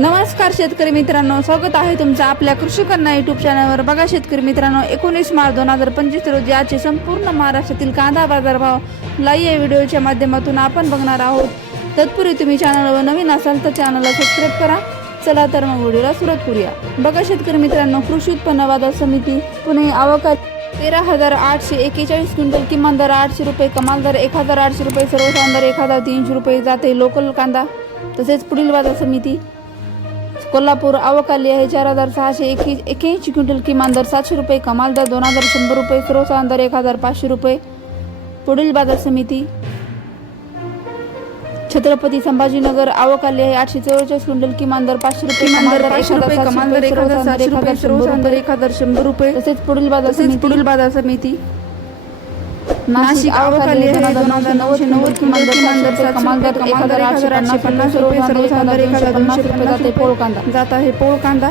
नमस्कार शेतकरी मित्रांनो स्वागत आहे तुमचं आपल्या कृषी कन्या युट्यूब चॅनलवर बघा शेतकरी मित्रांनो एकोणीस मार्च दोन हजार पंचवीस रोजी आजचे संपूर्ण महाराष्ट्रातील कांदा बाजारभाव लाईव्ह या व्हिडिओच्या माध्यमातून आपण बघणार आहोत. तत्पूर्वी तुम्ही चॅनलवर नवीन असाल तर चॅनलला सबस्क्राईब करा. चला तर मग व्हिडिओला सुरुवात करूया. बघा शेतकरी मित्रांनो कृषी उत्पन्न बाजार समिती पुणे आवकात तेरा हजार आठशे एक्केचाळीस क्विंटल किमान दर आठशे रुपये कमाल दर एक हजार आठशे रुपये सर्वसाधारण दर एक हजार तीनशे रुपये जाते लोकल कांदा तसेच पुढील बाजार समिती. कोल्हापूर आवकाली आहे. चार हजार सहाशे एकी एक्याऐंशी क्विंटल किमान दर सातशे रुपये कमाल दर दोन हजार शंभर रुपये सर्वसाधारण दर एक हजार पाचशे रुपये. पुढील बाजार समिती. छत्रपती संभाजीनगर आवकाली आहे. आठशे चौवेचाळीस क्विंटल किमान दर पाचशे रुपये किमान दर एक पाचशे हजार रुपये, सातशे कमाल दर एक हजार शंभर रुपये. तसेच पुढील बाजार समिती. पुढील बाजार समिती. नाशिक आवकाली आहे दोन हजार नऊशे नव्वद किमान किमान दर कमाल दर एक हजार आठशे पन्नास रुपये सर्वसाधारण एक हजार दोनशे रुपये जाते पोळ कांदा जात आहे पोळ कांदा